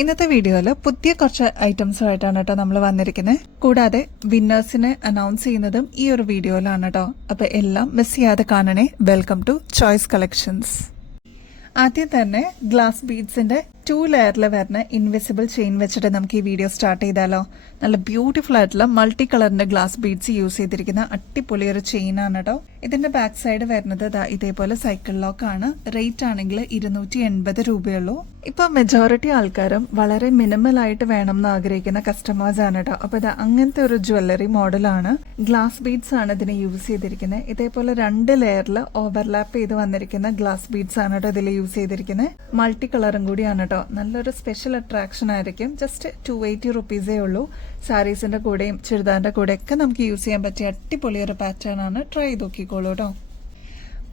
ഇന്നത്തെ വീഡിയോയിൽ പുതിയ കുറച്ച് ഐറ്റംസുമായിട്ടാണ് കേട്ടോ നമ്മൾ വന്നിരിക്കുന്നത്. കൂടാതെ വിന്നേഴ്സിനെ അനൗൺസ് ചെയ്യുന്നതും ഈ ഒരു വീഡിയോയിലാണ് കേട്ടോ. അപ്പോൾ എല്ലാം മിസ് ചെയ്യാതെ കാണണേ. Welcome to choice collections. ആദ്യം തന്നെ ഗ്ലാസ് ബീഡ്സിന്റെ 2 ലെയറിൽ വരുന്ന ഇൻവിസിബിൾ ചെയിൻ വെച്ചിട്ട് നമുക്ക് ഈ വീഡിയോ സ്റ്റാർട്ട് ചെയ്താലോ. നല്ല ബ്യൂട്ടിഫുൾ ആയിട്ടുള്ള മൾട്ടി കളറിന്റെ ഗ്ലാസ് ബീഡ്സ് യൂസ് ചെയ്തിരിക്കുന്ന അടിപൊളി ഒരു ചെയിൻ ആണ് കേട്ടോ. ഇതിന്റെ ബാക്ക് സൈഡ് വരുന്നത് ഇതേപോലെ സൈക്കിൾ ലോക്ക് ആണ്. റേറ്റ് ആണെങ്കിൽ 280 രൂപയുള്ളൂ. ഇപ്പൊ മെജോറിറ്റി ആൾക്കാരും വളരെ മിനിമൽ ആയിട്ട് വേണം എന്ന് ആഗ്രഹിക്കുന്ന കസ്റ്റമേഴ്സ് ആണ് കേട്ടോ. അപ്പൊ ഇത് അങ്ങനത്തെ ഒരു ജ്വല്ലറി മോഡലാണ്. ഗ്ലാസ് ബീഡ്സ് ആണ് ഇതിന് യൂസ് ചെയ്തിരിക്കുന്നത്. ഇതേപോലെ 2 ലെയറിൽ ഓവർലാപ്പ് ചെയ്ത് വന്നിരിക്കുന്ന ഗ്ലാസ് ബീഡ്സ് ആണ് കേട്ടോ ഇതിൽ യൂസ് ചെയ്തിരിക്കുന്നത്. മൾട്ടി കളറും കൂടിയാണ് കേട്ടോ. നല്ലൊരു സ്പെഷ്യൽ അട്രാക്ഷൻ ആയിരിക്കും. ജസ്റ്റ് 280 റുപ്പീസേ ഉള്ളൂ. സാരീസിന്റെ കൂടെയും ചുരിദാറിന്റെ കൂടെയൊക്കെ നമുക്ക് യൂസ് ചെയ്യാൻ പറ്റിയ അടിപൊളി ഒരു പാറ്റേൺ ആണ്. ട്രൈ ചെയ്ത് നോക്കിക്കോളൂ കേട്ടോ.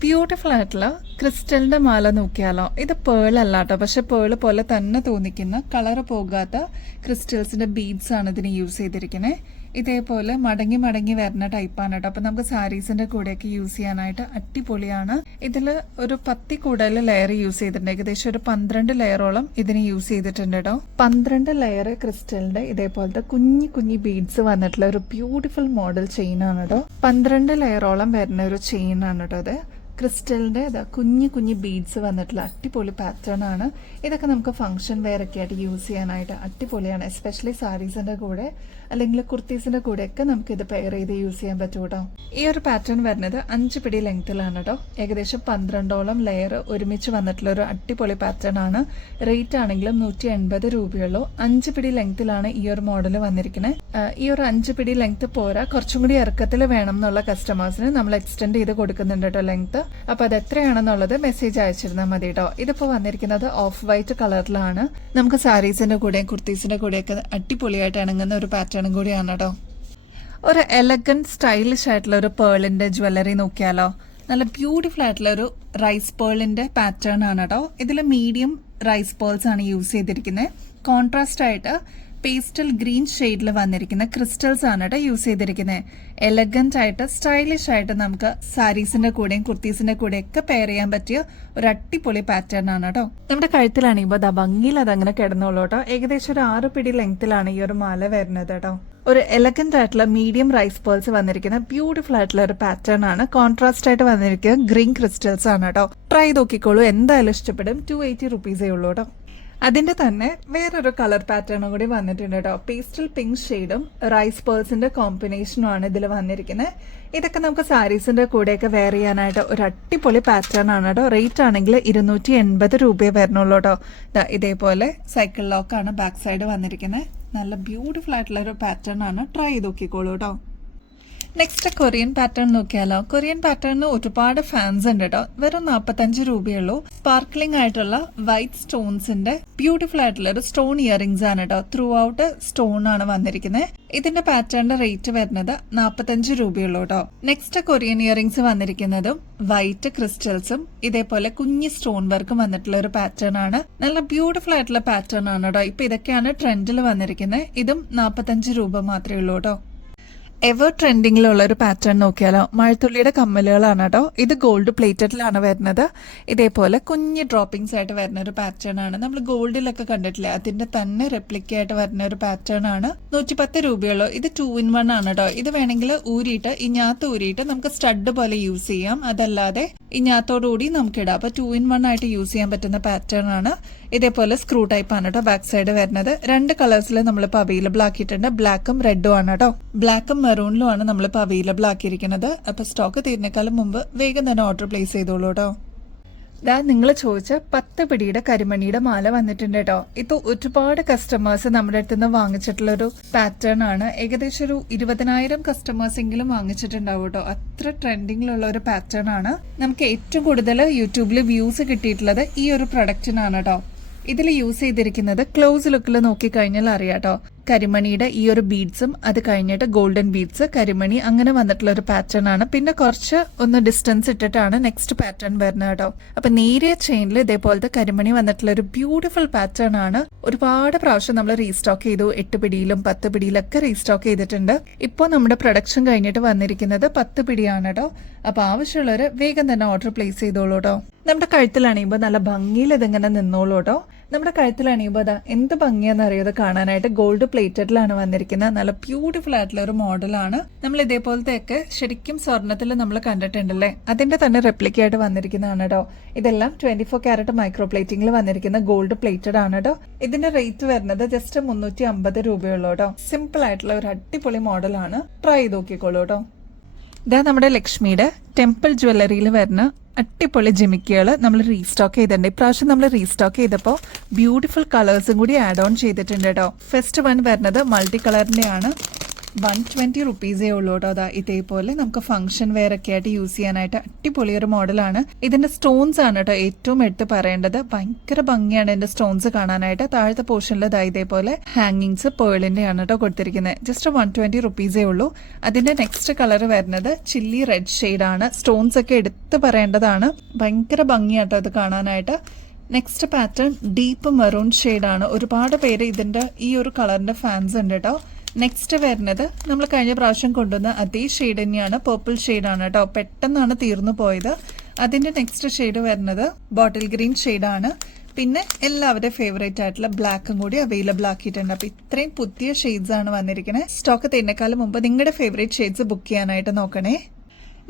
ബ്യൂട്ടിഫുൾ ആയിട്ടുള്ള ക്രിസ്റ്റലിന്റെ മാല നോക്കിയാലോ. ഇത് പേൾ അല്ല കേട്ടോ, പക്ഷെ പേൾ പോലെ തന്നെ തോന്നിക്കുന്ന കളർ പോകാത്ത ക്രിസ്റ്റൽസിന്റെ ബീഡ്സ് ആണ് ഇതിന് യൂസ് ചെയ്തിരിക്കുന്നത്. ഇതേപോലെ മടങ്ങി മടങ്ങി വരുന്ന ടൈപ്പാണ് കേട്ടോ. അപ്പൊ നമുക്ക് സാരീസിന്റെ കൂടെയൊക്കെ യൂസ് ചെയ്യാനായിട്ട് അടിപൊളിയാണ്. ഇതില് ഒരു 10 കൂടുതൽ ലെയർ യൂസ് ചെയ്തിട്ടുണ്ട്. ഏകദേശം ഒരു 12 ലെയറോളം ഇതിന് യൂസ് ചെയ്തിട്ടുണ്ട് കേട്ടോ. 12 ലെയർ ക്രിസ്റ്റലിന്റെ ഇതേപോലത്തെ കുഞ്ഞി കുഞ്ഞി ബീഡ്സ് വന്നിട്ടുള്ള ഒരു ബ്യൂട്ടിഫുൾ മോഡൽ ചെയിൻ ആണ് കേട്ടോ. 12 ലെയറോളം വരുന്ന ഒരു ചെയിൻ ആണ് കേട്ടോ. അത് ക്രിസ്റ്റലിന്റെ കുഞ്ഞി കുഞ്ഞി ബീഡ്സ് വന്നിട്ടുള്ള അടിപൊളി പാറ്റേൺ ആണ്. ഇതൊക്കെ നമുക്ക് ഫംഗ്ഷൻ വെയർ ഒക്കെ ആയിട്ട് യൂസ് ചെയ്യാനായിട്ട് അടിപൊളിയാണ്. എസ്പെഷ്യലി സാരീസിന്റെ കൂടെ അല്ലെങ്കിൽ കുർത്തീസിന്റെ കൂടെ ഒക്കെ നമുക്ക് ഇത് പെയർ ചെയ്ത് യൂസ് ചെയ്യാൻ പറ്റും കേട്ടോ. ഈ ഒരു പാറ്റേൺ വരുന്നത് 5 പിടി ലെങ്ത്തിലാണ് കേട്ടോ. ഏകദേശം 12ഓളം ലെയർ ഒരുമിച്ച് വന്നിട്ടുള്ള ഒരു അടിപൊളി പാറ്റേൺ ആണ്. റേറ്റ് ആണെങ്കിലും 180 രൂപയുള്ളൂ. 5 പിടി ലെങ്ത്തിലാണ് ഈ ഒരു മോഡൽ വന്നിരിക്കുന്നത്. ഈ ഒരു 5 പിടി ലെങ്ത് പോരാ, കുറച്ചും കൂടി ഇറക്കത്തിൽ വേണം എന്നുള്ള കസ്റ്റമേഴ്സിന് നമ്മൾ എക്സ്റ്റെൻഡ് ചെയ്ത് കൊടുക്കുന്നുണ്ട് കേട്ടോ ലെങ്ത്. അപ്പൊ അത് എത്രയാണെന്നുള്ളത് മെസ്സേജ് അയച്ചിരുന്നാൽ മതി കേട്ടോ. ഇതിപ്പോ വന്നിരിക്കുന്നത് ഓഫ് വൈറ്റ് കളറിലാണ്. നമുക്ക് സാരീസിന്റെ കൂടെയും കുർത്തീസിന്റെ കൂടെയൊക്കെ അടിപൊളിയായിട്ട് ഇണങ്ങുന്ന ഒരു പാറ്റേണും കൂടിയാണ് കേട്ടോ. ഒരു എലഗന്റ് സ്റ്റൈലിഷ് ആയിട്ടുള്ള ഒരു പേളിന്റെ ജ്വല്ലറി നോക്കിയാലോ. നല്ല ബ്യൂട്ടിഫുൾ ആയിട്ടുള്ള ഒരു റൈസ് പേളിന്റെ പാറ്റേൺ ആണ് കേട്ടോ. ഇതിൽ മീഡിയം റൈസ് പേൾസ് ആണ് യൂസ് ചെയ്തിരിക്കുന്നത്. കോൺട്രാസ്റ്റ് ആയിട്ട് പേസ്റ്റൽ ഗ്രീൻ ഷെയ്ഡിൽ വന്നിരിക്കുന്ന ക്രിസ്റ്റൽസ് ആണ് കേട്ടോ യൂസ് ചെയ്തിരിക്കുന്നത്. എലഗന്റ് ആയിട്ട് സ്റ്റൈലിഷ് ആയിട്ട് നമുക്ക് സാരീസിന്റെ കൂടെയും കുർത്തീസിന്റെ കൂടെയും ഒക്കെ പെയർ ചെയ്യാൻ പറ്റിയ ഒരു അടിപൊളി പാറ്റേൺ ആണ് കേട്ടോ. നമ്മുടെ കഴുത്തിലാണെങ്കിൽ ഭംഗിയിൽ അതങ്ങനെ കിടന്നോളൂ കേട്ടോ. ഏകദേശം ഒരു 6 പിടി ലെങ്ത്തിലാണ് ഈ ഒരു മാല വരുന്നത് കേട്ടോ. ഒരു എലഗന്റ് ആയിട്ടുള്ള മീഡിയം റൈസ് പേൾസ് വന്നിരിക്കുന്ന ബ്യൂട്ടിഫുൾ ആയിട്ടുള്ള ഒരു പാറ്റേൺ ആണ്. കോൺട്രാസ്റ്റ് ആയിട്ട് വന്നിരിക്കുന്ന ഗ്രീൻ ക്രിസ്റ്റൽസ് ആണ് കേട്ടോ. ട്രൈ നോക്കിക്കോളൂ, എന്തായാലും ഇഷ്ടപ്പെടും. 280 റുപ്പീസേ ഉള്ളൂ കേട്ടോ. അതിന്റെ തന്നെ വേറൊരു കളർ പാറ്റേണും കൂടി വന്നിട്ടുണ്ട് കേട്ടോ. പേസ്റ്റൽ പിങ്ക് ഷെയ്ഡും റൈസ് പേൾസിന്റെ കോമ്പിനേഷനും ആണ് ഇതിൽ വന്നിരിക്കുന്നത്. ഇതൊക്കെ നമുക്ക് സാരീസിന്റെ കൂടെയൊക്കെ വെയർ ചെയ്യാനായിട്ട് ഒരു അടിപൊളി പാറ്റേൺ ആണ് കേട്ടോ. റേറ്റ് ആണെങ്കിൽ 280 രൂപയെ വരുന്നുള്ളൂ കേട്ടോ. ഇതേപോലെ സൈക്കിൾ ലോക്കാണ് ബാക്ക് സൈഡ് വന്നിരിക്കുന്നത്. നല്ല ബ്യൂട്ടിഫുൾ ആയിട്ടുള്ള ഒരു പാറ്റേൺ ആണ്. ട്രൈ ചെയ്ത് നോക്കിക്കോളൂ കേട്ടോ. നെക്സ്റ്റ് കൊറിയൻ പാറ്റേൺ നോക്കിയാലോ. കൊറിയൻ പാറ്റേണിന് ഒരുപാട് ഫാൻസ് ഉണ്ട് കേട്ടോ. വെറും 45 രൂപയുള്ളൂ. സ്പാർക്ലിംഗ് ആയിട്ടുള്ള വൈറ്റ് സ്റ്റോൺസിന്റെ ബ്യൂട്ടിഫുൾ ആയിട്ടുള്ള ഒരു സ്റ്റോൺ ഇയറിംഗ്സ് ആണ് കേട്ടോ. ത്രൂ ഔട്ട് സ്റ്റോൺ ആണ് വന്നിരിക്കുന്നത്. ഇതിന്റെ പാറ്റേണിന്റെ റേറ്റ് വരുന്നത് 45 രൂപയുള്ളൂ കേട്ടോ. നെക്സ്റ്റ് കൊറിയൻ ഇയറിംഗ്സ് വന്നിരിക്കുന്നതും വൈറ്റ് ക്രിസ്റ്റൽസും ഇതേപോലെ കുഞ്ഞി സ്റ്റോൺ വർക്കും വന്നിട്ടുള്ള ഒരു പാറ്റേൺ ആണ്. നല്ല ബ്യൂട്ടിഫുൾ ആയിട്ടുള്ള പാറ്റേൺ ആണ് കേട്ടോ. ഇപ്പൊ ഇതൊക്കെയാണ് ട്രെൻഡിൽ വന്നിരിക്കുന്നത്. ഇതും 45 രൂപ മാത്രമേ ഉള്ളൂ കേട്ടോ. എവർ ട്രെൻഡിങ്ങിലുള്ള ഒരു പാറ്റേൺ നോക്കിയാലോ. മഴത്തുള്ളിയുടെ കമ്മലുകളാണ് കേട്ടോ. ഇത് ഗോൾഡ് പ്ലേറ്റഡിലാണ് വരുന്നത്. ഇതേപോലെ കുഞ്ഞ് ഡ്രോപ്പിംഗ്സ് ആയിട്ട് വരുന്ന ഒരു പാറ്റേൺ ആണ്. നമ്മൾ ഗോൾഡിലൊക്കെ കണ്ടിട്ടില്ലേ, അതിന്റെ തന്നെ റെപ്ലിക്ക ആയിട്ട് വരുന്ന ഒരു പാറ്റേൺ ആണ്. 110 രൂപയുള്ളൂ. ഇത് 2 in 1 ആണ് കേട്ടോ. ഇത് വേണമെങ്കിൽ ഊരിയിട്ട് ഇഞ്ഞാത്ത് ഊരിയിട്ട് നമുക്ക് സ്റ്റഡ് പോലെ യൂസ് ചെയ്യാം. അതല്ലാതെ ഇഞ്ഞാത്തോടുകൂടി നമുക്ക് ഇടാം. അപ്പൊ 2 in 1 ആയിട്ട് യൂസ് ചെയ്യാൻ പറ്റുന്ന പാറ്റേൺ ആണ്. ഇതേപോലെ സ്ക്രൂ ടൈപ്പ് ആണ് കേട്ടോ ബാക്ക് സൈഡ് വരുന്നത്. 2 കളേഴ്സിൽ നമ്മളിപ്പോൾ അവൈലബിൾ ആക്കിയിട്ടുണ്ട്. ബ്ലാക്കും റെഡും ആണ് കേട്ടോ. ബ്ലാക്കും മെറൂണിലും ആണ് നമ്മളിപ്പോൾ അവൈലബിൾ ആക്കിയിരിക്കുന്നത്. അപ്പൊ സ്റ്റോക്ക് തീരുന്നേക്കാളും മുമ്പ് വേഗം തന്നെ ഓർഡർ പ്ലേസ് ചെയ്തോളൂ കേട്ടോ. നിങ്ങൾ ചോദിച്ച 10 പിടിയുടെ കരിമണിയുടെ മാല വന്നിട്ടുണ്ട് കേട്ടോ. ഇത് ഒരുപാട് കസ്റ്റമേഴ്സ് നമ്മുടെ അടുത്ത് നിന്ന് വാങ്ങിച്ചിട്ടുള്ള ഒരു പാറ്റേൺ ആണ്. ഏകദേശം ഒരു 20,000 കസ്റ്റമേഴ്സ് എങ്കിലും വാങ്ങിച്ചിട്ടുണ്ടാവും കേട്ടോ. അത്ര ട്രെൻഡിങ്ങിലുള്ള ഒരു പാറ്റേൺ ആണ്. നമുക്ക് ഏറ്റവും കൂടുതൽ യൂട്യൂബിൽ വ്യൂസ് കിട്ടിയിട്ടുള്ളത് ഈ ഒരു പ്രൊഡക്റ്റിനാണ് കേട്ടോ. ഇതിൽ യൂസ് ചെയ്തിരിക്കുന്നത് ക്ലോസ് ലുക്കിൽ നോക്കിക്കഴിഞ്ഞാൽ അറിയാട്ടോ. കരിമണിയുടെ ഈ ഒരു ബീഡ്സും അത് കഴിഞ്ഞിട്ട് ഗോൾഡൻ ബീഡ്സ് കരിമണി അങ്ങനെ വന്നിട്ടുള്ള ഒരു പാറ്റേൺ ആണ്. പിന്നെ കുറച്ച് ഒന്ന് ഡിസ്റ്റൻസ് ഇട്ടിട്ടാണ് നെക്സ്റ്റ് പാറ്റേൺ വരുന്നത് കേട്ടോ. അപ്പൊ നേരിയ ചെയിനിൽ ഇതേപോലത്തെ കരിമണി വന്നിട്ടുള്ള ഒരു ബ്യൂട്ടിഫുൾ പാറ്റേൺ ആണ്. ഒരുപാട് പ്രാവശ്യം നമ്മൾ റീസ്റ്റോക്ക് ചെയ്തു. 8 പിടിയിലും 10 പിടിയിലൊക്കെ റീസ്റ്റോക്ക് ചെയ്തിട്ടുണ്ട്. ഇപ്പോൾ നമ്മുടെ പ്രൊഡക്ഷൻ കഴിഞ്ഞിട്ട് വന്നിരിക്കുന്നത് 10 പിടിയാണ് കേട്ടോ. അപ്പൊ ആവശ്യമുള്ളവര് വേഗം തന്നെ ഓർഡർ പ്ലേസ് ചെയ്തോളൂ കേട്ടോ. നമ്മുടെ കഴുത്തിലാണിപ്പോൾ നല്ല ഭംഗിയിൽ ഇതിങ്ങനെ നിന്നോളൂ കേട്ടോ. നമ്മുടെ കഴുത്തിൽ അണിയുമ്പോൾ അതാ എന്ത് ഭംഗിയാന്ന് അറിയാതെ കാണാനായിട്ട് ഗോൾഡ് പ്ലേറ്റഡിലാണ് വന്നിരിക്കുന്നത്. നല്ല ബ്യൂട്ടിഫുൾ ആയിട്ടുള്ള ഒരു മോഡലാണ്. നമ്മൾ ഇതേപോലത്തെയൊക്കെ ശരിക്കും സ്വർണ്ണത്തിൽ നമ്മൾ കണ്ടിട്ടുണ്ടല്ലേ, അതിന്റെ തന്നെ റെപ്ലിക്ക ആയിട്ട് വന്നിരിക്കുന്നതാണ് കേട്ടോ. ഇതെല്ലാം 24 ക്യാരറ്റ് മൈക്രോ പ്ലേറ്റിംഗിൽ വന്നിരിക്കുന്ന ഗോൾഡ് പ്ലേറ്റഡ് ആണ് കേട്ടോ. ഇതിന്റെ റേറ്റ് വരുന്നത് ജസ്റ്റ് 350 രൂപയുള്ളൂ കേട്ടോ. സിമ്പിൾ ആയിട്ടുള്ള ഒരു അടിപൊളി മോഡലാണ്. ട്രൈ ചെയ്ത് നോക്കിക്കോളൂ കേട്ടോ. ഇതാ നമ്മുടെ ലക്ഷ്മിയുടെ ടെമ്പിൾ ജ്വല്ലറിയിൽ വരുന്ന അടിപൊളി ജിമിക്കുകൾ നമ്മൾ റീസ്റ്റോക്ക് ചെയ്തിട്ടുണ്ട്. ഇപ്രാവശ്യം നമ്മൾ റീസ്റ്റോക്ക് ചെയ്തപ്പോൾ ബ്യൂട്ടിഫുൾ കളേഴ്സും കൂടി ആഡ് ഓൺ ചെയ്തിട്ടുണ്ട് കേട്ടോ. ഫസ്റ്റ് വൺ വരുന്നത് മൾട്ടി കളറിന്റെ ആണ്. 120 റുപ്പീസേ ഉള്ളൂ കേട്ടോ. അതാ ഇതേപോലെ നമുക്ക് ഫംഗ്ഷൻ വെയർ ഒക്കെ ആയിട്ട് യൂസ് ചെയ്യാനായിട്ട് അടിപൊളി ഒരു മോഡലാണ്. ഇതിന്റെ സ്റ്റോൺസ് ആണ് കേട്ടോ ഏറ്റവും എടുത്ത് പറയേണ്ടത്. ഭയങ്കര ഭംഗിയാണ് ഇതിന്റെ സ്റ്റോൺസ് കാണാനായിട്ട്. താഴത്തെ പോർഷനിൽ ഇതാ ഇതേപോലെ ഹാങ്ങിങ്സ് പേളിന്റെ ആണ് കേട്ടോ കൊടുത്തിരിക്കുന്നത്. ജസ്റ്റ് 120 റുപ്പീസേ ഉള്ളൂ. അതിന്റെ നെക്സ്റ്റ് കളർ വരുന്നത് ചില്ലി റെഡ് ഷെയ്ഡ് ആണ്. സ്റ്റോൺസ് ഒക്കെ എടുത്ത് പറയേണ്ടതാണ്. ഭയങ്കര ഭംഗിയാട്ടോ ഇത് കാണാനായിട്ട്. നെക്സ്റ്റ് പാറ്റേൺ ഡീപ്പ് മെറൂൺ ഷെയ്ഡാണ്. ഒരുപാട് പേര് ഇതിന്റെ ഈ ഒരു കളറിന്റെ ഫാൻസ് ഉണ്ട് കേട്ടോ. നെക്സ്റ്റ് വരുന്നത് നമ്മൾ കഴിഞ്ഞ പ്രാവശ്യം കൊണ്ടുവന്ന അതേ ഷെയ്ഡ് തന്നെയാണ്. പർപ്പിൾ ഷെയ്ഡാണ് കേട്ടോ. പെട്ടെന്നാണ് തീർന്നു പോയത്. അതിന്റെ നെക്സ്റ്റ് ഷെയ്ഡ് വരുന്നത് ബോട്ടിൽ ഗ്രീൻ ഷെയ്ഡാണ്. പിന്നെ എല്ലാവരുടെ ഫേവറേറ്റ് ആയിട്ടുള്ള ബ്ലാക്കും കൂടി അവൈലബിൾ ആക്കിയിട്ടുണ്ട്. അപ്പൊ ഇത്രയും പുതിയ ഷെയ്ഡ്സ് ആണ് വന്നിരിക്കുന്നത്. സ്റ്റോക്ക് തരുന്നേക്കാളും മുമ്പ് നിങ്ങളുടെ ഫേവറേറ്റ് ഷെയ്ഡ്സ് ബുക്ക് ചെയ്യാനായിട്ട് നോക്കണേ.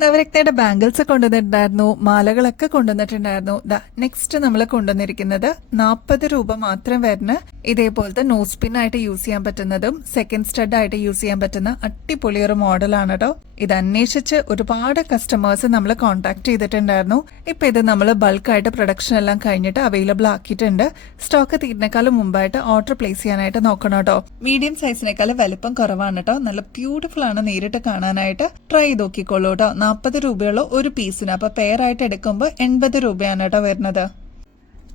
നവരത്നയുടെ ബാംഗിൾസ് കൊണ്ടുവന്നിട്ടുണ്ടായിരുന്നു, മാലകളൊക്കെ കൊണ്ടുവന്നിട്ടുണ്ടായിരുന്നു. നെക്സ്റ്റ് നമ്മൾ കൊണ്ടുവന്നിരിക്കുന്നത് 40 രൂപ മാത്രം വരുന്ന ഇതേപോലത്തെ നോസ് പിൻ ആയിട്ട് യൂസ് ചെയ്യാൻ പറ്റുന്നതും സെക്കൻഡ് സ്റ്റഡ് ആയിട്ട് യൂസ് ചെയ്യാൻ പറ്റുന്ന അടിപൊളി ഒരു മോഡലാണ് കേട്ടോ. ഇത് അന്വേഷിച്ച് ഒരുപാട് കസ്റ്റമേഴ്സ് നമ്മൾ കോൺടാക്ട് ചെയ്തിട്ടുണ്ടായിരുന്നു. ഇപ്പൊ ഇത് നമ്മൾ ബൾക്കായിട്ട് പ്രൊഡക്ഷൻ എല്ലാം കഴിഞ്ഞിട്ട് അവൈലബിൾ ആക്കിയിട്ടുണ്ട്. സ്റ്റോക്ക് തീരുന്നേക്കാളും മുമ്പായിട്ട് ഓർഡർ പ്ലേസ് ചെയ്യാനായിട്ട് നോക്കണം കേട്ടോ. മീഡിയം സൈസിനേക്കാളും വലിപ്പം കുറവാണ് കേട്ടോ. നല്ല ബ്യൂട്ടിഫുൾ ആണ് നേരിട്ട് കാണാനായിട്ട്. ട്രൈ ചെയ്ത് നോക്കിക്കോളൂ കേട്ടോ. 40 രൂപയുള്ള ഒരു പീസിന്. അപ്പൊ പെയർ ആയിട്ട് എടുക്കുമ്പോൾ 80 രൂപയാണ് കേട്ടോ വരുന്നത്.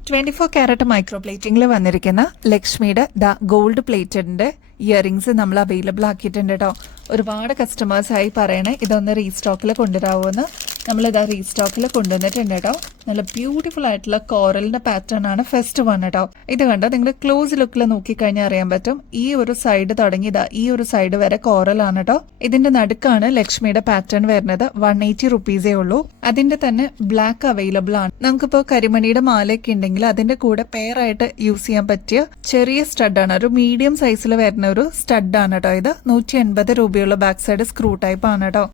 24 ക്യാരറ്റ് മൈക്രോ പ്ലേറ്റിംഗിൽ വന്നിരിക്കുന്ന ലക്ഷ്മിയുടെ ഗോൾഡ് പ്ലേറ്റഡിന്റെ ഇയറിംഗ്സ് നമ്മൾ അവൈലബിൾ ആക്കിയിട്ടുണ്ട് കേട്ടോ. ഒരുപാട് കസ്റ്റമേഴ്സായി പറയണേ ഇതൊന്ന് റീസ്റ്റോക്കിൽ കൊണ്ടുവരാവുമെന്ന്. നമ്മളിതാ റീസ്റ്റോക്കിൽ കൊണ്ടുവന്നിട്ടുണ്ട് കേട്ടോ. നല്ല ബ്യൂട്ടിഫുൾ ആയിട്ടുള്ള കോറലിന്റെ പാറ്റേൺ ആണ് ഫസ്റ്റ് വൺ കേട്ടോ. ഇത് കണ്ടോ, നിങ്ങൾ ക്ലോസ് ലുക്കിൽ നോക്കിക്കഴിഞ്ഞാൽ അറിയാൻ പറ്റും. ഈ ഒരു സൈഡ് തുടങ്ങി ഈ ഒരു സൈഡ് വരെ കോറൽ ആണ് കേട്ടോ. ഇതിന്റെ നടുക്കാണ് ലക്ഷ്മിയുടെ പാറ്റേൺ വരുന്നത്. 180 റുപ്പീസേ ഉള്ളൂ. അതിന്റെ തന്നെ ബ്ലാക്ക് അവൈലബിൾ ആണ്. നമുക്കിപ്പോ കരിമണിയുടെ മാലയൊക്കെ ഉണ്ടെങ്കിൽ അതിന്റെ കൂടെ പെയർ ആയിട്ട് യൂസ് ചെയ്യാൻ പറ്റിയ ചെറിയ സ്റ്റഡ് ആണ്. ഒരു മീഡിയം സൈസിൽ വരുന്ന ഒരു സ്റ്റഡ് ആണ് കേട്ടോ. ഇത് 180 രൂപയുള്ള ബാക്ക് സൈഡ് സ്ക്രൂ ടൈപ്പ് ആണ് കേട്ടോ.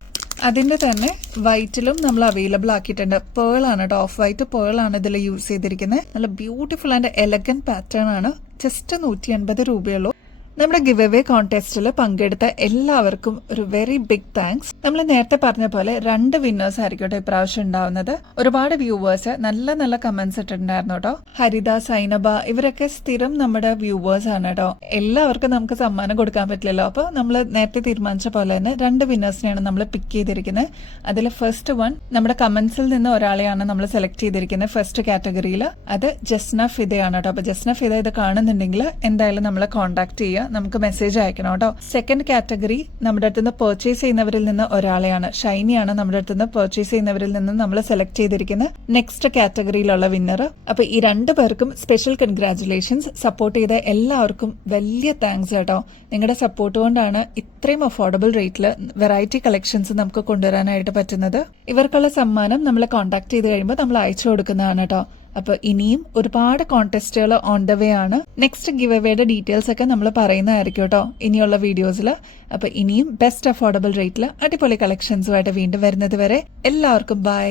അതിന്റെ തന്നെ വൈറ്റിലും നമ്മൾ അവൈലബിൾ ആക്കിയിട്ടുണ്ട്. പേൾ ആണ് കേട്ടോ. ഓഫ് വൈറ്റ് പേൾ ആണ് ഇതിൽ യൂസ് ചെയ്തിരിക്കുന്നത്. നല്ല ബ്യൂട്ടിഫുൾ ആൻഡ് എലഗന്റ് പാറ്റേൺ ആണ്. ജസ്റ്റ് 180 രൂപയുള്ളൂ. നമ്മുടെ ഗിവ് അവേ കോൺടെസ്റ്റിൽ പങ്കെടുത്ത എല്ലാവർക്കും ഒരു വെരി ബിഗ് താങ്ക്സ്. നമ്മൾ നേരത്തെ പറഞ്ഞ പോലെ 2 വിന്നേഴ്സ് ആയിരിക്കട്ടെ ഇപ്രാവശ്യം ഉണ്ടാവുന്നത്. ഒരുപാട് വ്യൂവേഴ്സ് നല്ല നല്ല കമന്റ്സ് ഇട്ടിട്ടുണ്ടായിരുന്നു കേട്ടോ. ഹരിത, സൈനബ ഇവരൊക്കെ സ്ഥിരം നമ്മുടെ വ്യൂവേഴ്സ് ആണ് കേട്ടോ. എല്ലാവർക്കും നമുക്ക് സമ്മാനം കൊടുക്കാൻ പറ്റില്ലല്ലോ. അപ്പൊ നമ്മൾ നേരത്തെ തീരുമാനിച്ച പോലെ തന്നെ 2 വിന്നേഴ്സിനെയാണ് നമ്മൾ പിക്ക് ചെയ്തിരിക്കുന്നത്. അതിൽ ഫസ്റ്റ് വൺ നമ്മുടെ കമന്റ്സിൽ നിന്ന് ഒരാളെയാണ് നമ്മൾ സെലക്ട് ചെയ്തിരിക്കുന്നത് ഫസ്റ്റ് കാറ്റഗറിയിൽ. അത് ജസ്ന ഫിദയാണ് കേട്ടോ. അപ്പൊ ജസ്ന ഫിദ ഇത് കാണുന്നുണ്ടെങ്കിൽ എന്തായാലും നമ്മളെ കോൺടാക്ട് ചെയ്യുക, നമുക്ക് മെസ്സേജ് അയക്കണം കേട്ടോ. സെക്കൻഡ് കാറ്റഗറി നമ്മുടെ അടുത്ത് നിന്ന് പർച്ചേസ് ചെയ്യുന്നവരിൽ നിന്ന് ഒരാളെയാണ്, ഷൈനിയാണ് നമ്മുടെ അടുത്ത് നിന്ന് പർച്ചേസ് ചെയ്യുന്നവരിൽ നിന്ന് നമ്മൾ സെലക്ട് ചെയ്തിരിക്കുന്ന നെക്സ്റ്റ് കാറ്റഗറിയിലുള്ള വിന്നർ. അപ്പൊ ഈ 2 പേർക്കും സ്പെഷ്യൽ കൺഗ്രാറ്റുലേഷൻസ്. സപ്പോർട്ട് ചെയ്ത എല്ലാവർക്കും വലിയ താങ്ക്സ് കേട്ടോ. നിങ്ങളുടെ സപ്പോർട്ട് കൊണ്ടാണ് ഇത്രയും അഫോർഡബിൾ റേറ്റിൽ വെറൈറ്റി കളക്ഷൻസ് നമുക്ക് കൊണ്ടുവരാനായിട്ട് പറ്റുന്നത്. ഇവർക്കുള്ള സമ്മാനം നമ്മളെ കോൺടാക്ട് ചെയ്ത് കഴിയുമ്പോൾ നമ്മൾ അയച്ചു കൊടുക്കുന്നതാണ് കേട്ടോ. അപ്പൊ ഇനിയും ഒരുപാട് കോൺടെസ്റ്റുകൾ ഓൺ ദ വേ ആണ്. നെക്സ്റ്റ് ഗിവ് അവേയുടെ ഡീറ്റെയിൽസ് ഒക്കെ നമ്മൾ പറയുന്നതായിരിക്കും കേട്ടോ ഇനിയുള്ള വീഡിയോസിൽ. അപ്പൊ ഇനിയും ബെസ്റ്റ് അഫോർഡബിൾ റേറ്റിൽ അടിപൊളി കളക്ഷൻസുമായിട്ട് വീണ്ടും വരുന്നത് വരെ എല്ലാവർക്കും ബൈ.